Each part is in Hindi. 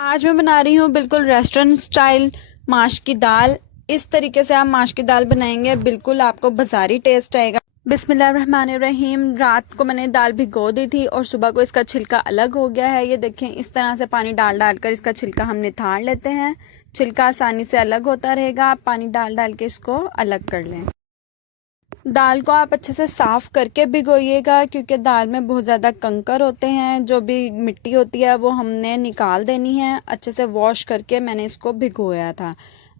आज मैं बना रही हूँ बिल्कुल रेस्टोरेंट स्टाइल माश की दाल। इस तरीके से आप माश की दाल बनाएंगे बिल्कुल आपको बाजारी टेस्ट आएगा। बिस्मिल्लाहिर्रहमानिर्रहीम। रात को मैंने दाल भिगो दी थी और सुबह को इसका छिलका अलग हो गया है। ये देखें, इस तरह से पानी डाल डाल कर इसका छिलका हम निथाड़ लेते हैं। छिलका आसानी से अलग होता रहेगा। आप पानी डाल डाल के इसको अलग कर लें। दाल को आप अच्छे से साफ़ करके भिगोइएगा, क्योंकि दाल में बहुत ज़्यादा कंकर होते हैं। जो भी मिट्टी होती है वो हमने निकाल देनी है। अच्छे से वॉश करके मैंने इसको भिगोया था।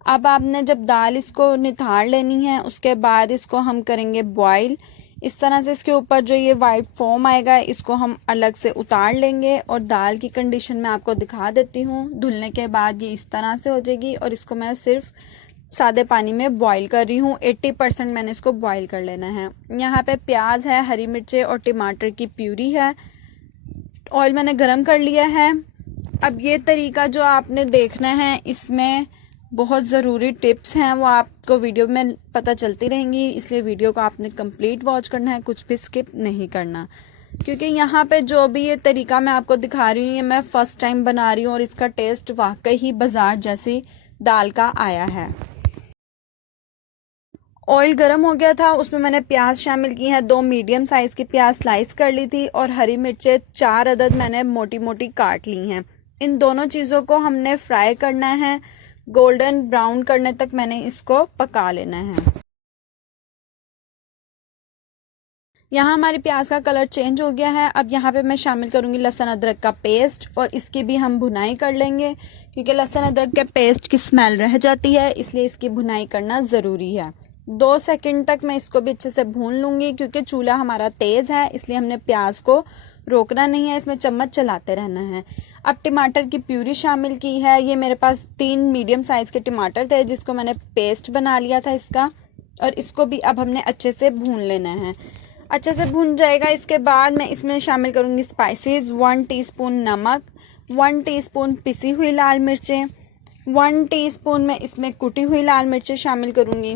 अब आपने जब दाल इसको निथाड़ लेनी है, उसके बाद इसको हम करेंगे बॉईल। इस तरह से इसके ऊपर जो ये वाइट फोम आएगा इसको हम अलग से उतार लेंगे। और दाल की कंडीशन मैं आपको दिखा देती हूँ। धुलने के बाद ये इस तरह से हो जाएगी और इसको मैं सिर्फ सादे पानी में बॉईल कर रही हूँ। 80% मैंने इसको बॉईल कर लेना है। यहाँ पे प्याज है, हरी मिर्चें और टमाटर की प्यूरी है। ऑयल मैंने गरम कर लिया है। अब ये तरीका जो आपने देखना है, इसमें बहुत ज़रूरी टिप्स हैं, वो आपको वीडियो में पता चलती रहेंगी। इसलिए वीडियो को आपने कंप्लीट वॉच करना है, कुछ भी स्किप नहीं करना। क्योंकि यहाँ पे जो भी ये तरीका मैं आपको दिखा रही हूँ ये मैं फ़र्स्ट टाइम बना रही हूँ और इसका टेस्ट वाकई ही बाजार जैसी दाल का आया है। ऑयल गर्म हो गया था, उसमें मैंने प्याज शामिल की हैं। 2 मीडियम साइज़ की प्याज स्लाइस कर ली थी और हरी मिर्चें 4 अदद मैंने मोटी मोटी काट ली हैं। इन दोनों चीज़ों को हमने फ्राई करना है। गोल्डन ब्राउन करने तक मैंने इसको पका लेना है। यहाँ हमारी प्याज का कलर चेंज हो गया है। अब यहाँ पे मैं शामिल करूँगी लहसुन अदरक का पेस्ट और इसकी भी हम भुनाई कर लेंगे, क्योंकि लहसुन अदरक के पेस्ट की स्मेल रह जाती है, इसलिए इसकी भुनाई करना ज़रूरी है। 2 सेकंड तक मैं इसको भी अच्छे से भून लूँगी। क्योंकि चूल्हा हमारा तेज़ है, इसलिए हमने प्याज को रोकना नहीं है, इसमें चम्मच चलाते रहना है। अब टमाटर की प्यूरी शामिल की है। ये मेरे पास 3 मीडियम साइज़ के टमाटर थे, जिसको मैंने पेस्ट बना लिया था इसका। और इसको भी अब हमने अच्छे से भून लेना है। अच्छे से भून जाएगा। इसके बाद मैं इसमें शामिल करूँगी स्पाइसेस। 1 टीस्पून नमक, 1 टीस्पून पिसी हुई लाल मिर्चें, 1 टीस्पून मैं इसमें कुटी हुई लाल मिर्चें शामिल करूँगी।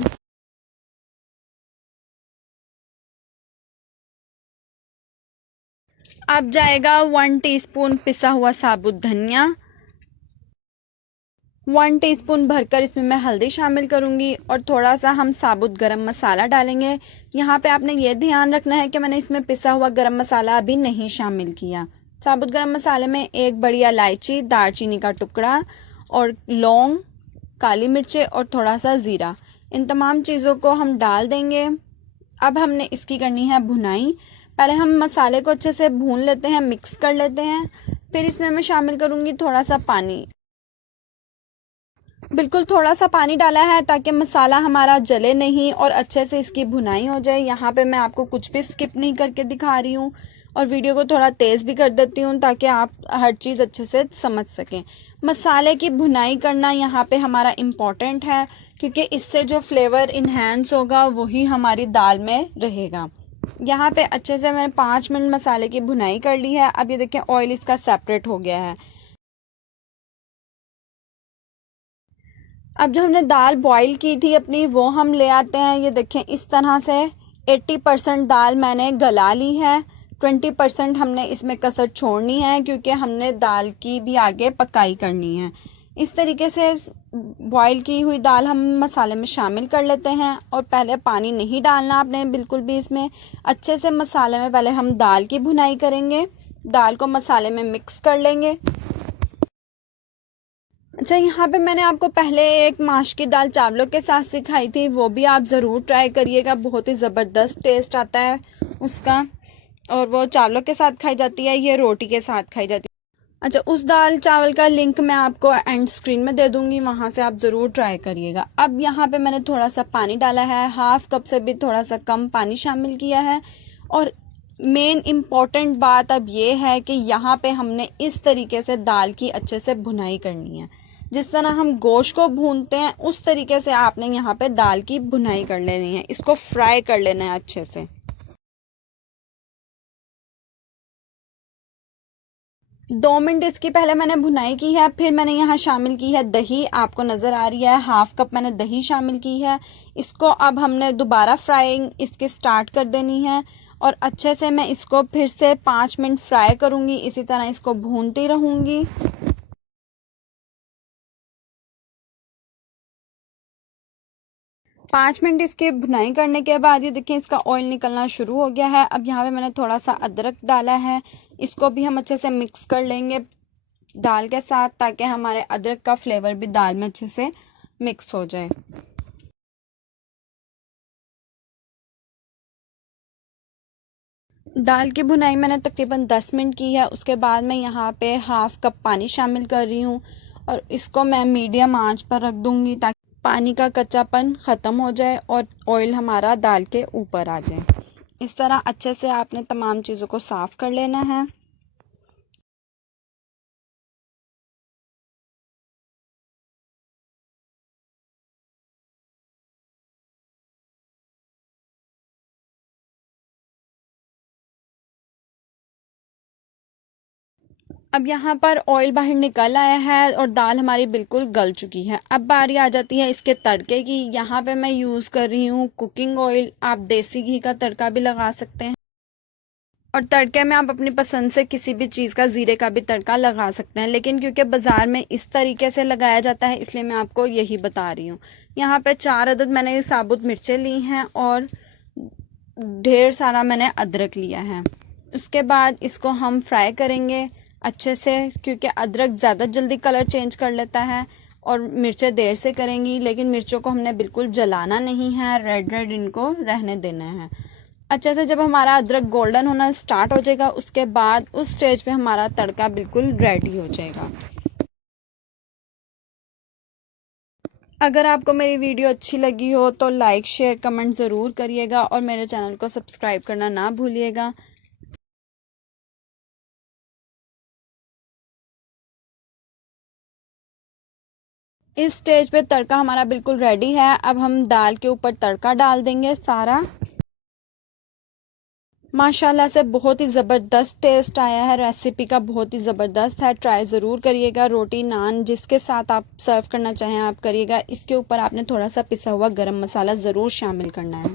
अब जाएगा 1 टीस्पून पिसा हुआ साबुत धनिया। 1 टीस्पून भरकर इसमें मैं हल्दी शामिल करूंगी और थोड़ा सा हम साबुत गरम मसाला डालेंगे। यहाँ पे आपने ये ध्यान रखना है कि मैंने इसमें पिसा हुआ गरम मसाला अभी नहीं शामिल किया। साबुत गरम मसाले में 1 बड़ी इलायची, दालचीनी का टुकड़ा और लौंग, काली मिर्चें और थोड़ा सा ज़ीरा, इन तमाम चीज़ों को हम डाल देंगे। अब हमने इसकी करनी है भुनाई। पहले हम मसाले को अच्छे से भून लेते हैं, मिक्स कर लेते हैं। फिर इसमें मैं शामिल करूँगी थोड़ा सा पानी। बिल्कुल थोड़ा सा पानी डाला है ताकि मसाला हमारा जले नहीं और अच्छे से इसकी भुनाई हो जाए। यहाँ पे मैं आपको कुछ भी स्किप नहीं करके दिखा रही हूँ और वीडियो को थोड़ा तेज़ भी कर देती हूँ ताकि आप हर चीज़ अच्छे से समझ सकें। मसाले की भुनाई करना यहाँ पे हमारा इम्पॉर्टेंट है, क्योंकि इससे जो फ्लेवर इन्हेंस होगा वही हमारी दाल में रहेगा। यहाँ पे अच्छे से मैंने 5 मिनट मसाले की भुनाई कर ली है। अब ये देखें, ऑयल इसका सेपरेट हो गया है। अब जो हमने दाल बॉईल की थी अपनी, वो हम ले आते हैं। ये देखें, इस तरह से 80% दाल मैंने गला ली है। 20% हमने इसमें कसर छोड़नी है, क्योंकि हमने दाल की भी आगे पकाई करनी है। इस तरीके से बॉईल की हुई दाल हम मसाले में शामिल कर लेते हैं। और पहले पानी नहीं डालना आपने बिल्कुल भी इसमें। अच्छे से मसाले में पहले हम दाल की भुनाई करेंगे, दाल को मसाले में मिक्स कर लेंगे। अच्छा, यहाँ पे मैंने आपको पहले एक माश की दाल चावलों के साथ सिखाई थी, वो भी आप ज़रूर ट्राई करिएगा। बहुत ही ज़बरदस्त टेस्ट आता है उसका, और वो चावलों के साथ खाई जाती है, ये रोटी के साथ खाई जाती है। अच्छा, उस दाल चावल का लिंक मैं आपको एंड स्क्रीन में दे दूँगी, वहाँ से आप ज़रूर ट्राई करिएगा। अब यहाँ पे मैंने थोड़ा सा पानी डाला है, 1/2 कप से भी थोड़ा सा कम पानी शामिल किया है। और मेन इम्पॉर्टेंट बात अब ये है कि यहाँ पे हमने इस तरीके से दाल की अच्छे से भुनाई करनी है। जिस तरह हम गोश्त को भूनते हैं उस तरीके से आपने यहाँ पे दाल की भुनाई कर लेनी है। इसको फ्राई कर लेना है अच्छे से। 2 मिनट इसकी पहले मैंने भुनाई की है। फिर मैंने यहाँ शामिल की है दही, आपको नज़र आ रही है, 1/2 कप मैंने दही शामिल की है। इसको अब हमने दोबारा फ्राइंग इसकी स्टार्ट कर देनी है और अच्छे से मैं इसको फिर से 5 मिनट फ्राई करूँगी। इसी तरह इसको भूनती रहूँगी। 5 मिनट इसकी भुनाई करने के बाद ये देखिए इसका ऑयल निकलना शुरू हो गया है। अब यहाँ पे मैंने थोड़ा सा अदरक डाला है, इसको भी हम अच्छे से मिक्स कर लेंगे दाल के साथ, ताकि हमारे अदरक का फ्लेवर भी दाल में अच्छे से मिक्स हो जाए। दाल की भुनाई मैंने तकरीबन 10 मिनट की है। उसके बाद मैं यहाँ पे हाफ कप पानी शामिल कर रही हूँ और इसको मैं मीडियम आंच पर रख दूँगी ताकि पानी का कच्चापन ख़त्म हो जाए और ऑयल हमारा दाल के ऊपर आ जाए। इस तरह अच्छे से आपने तमाम चीज़ों को साफ़ कर लेना है। अब यहाँ पर ऑयल बाहर निकल आया है और दाल हमारी बिल्कुल गल चुकी है। अब बारी आ जाती है इसके तड़के की। यहाँ पे मैं यूज़ कर रही हूँ कुकिंग ऑयल, आप देसी घी का तड़का भी लगा सकते हैं और तड़के में आप अपनी पसंद से किसी भी चीज़ का, ज़ीरे का भी तड़का लगा सकते हैं, लेकिन क्योंकि बाज़ार में इस तरीके से लगाया जाता है इसलिए मैं आपको यही बता रही हूँ। यहाँ पे 4 अदद मैंने साबुत मिर्चें ली हैं और ढेर सारा मैंने अदरक लिया है। उसके बाद इसको हम फ्राई करेंगे अच्छे से, क्योंकि अदरक ज़्यादा जल्दी कलर चेंज कर लेता है और मिर्चें देर से करेंगी, लेकिन मिर्चों को हमने बिल्कुल जलाना नहीं है, रेड रेड इनको रहने देना है। अच्छे से जब हमारा अदरक गोल्डन होना स्टार्ट हो जाएगा उसके बाद उस स्टेज पे हमारा तड़का बिल्कुल रेडी हो जाएगा। अगर आपको मेरी वीडियो अच्छी लगी हो तो लाइक शेयर कमेंट ज़रूर करिएगा और मेरे चैनल को सब्सक्राइब करना ना भूलिएगा। इस स्टेज पे तड़का हमारा बिल्कुल रेडी है। अब हम दाल के ऊपर तड़का डाल देंगे सारा। माशाल्लाह से बहुत ही ज़बरदस्त टेस्ट आया है, रेसिपी का बहुत ही ज़बरदस्त है। ट्राई ज़रूर करिएगा। रोटी नान जिसके साथ आप सर्व करना चाहें आप करिएगा। इसके ऊपर आपने थोड़ा सा पिसा हुआ गरम मसाला ज़रूर शामिल करना है।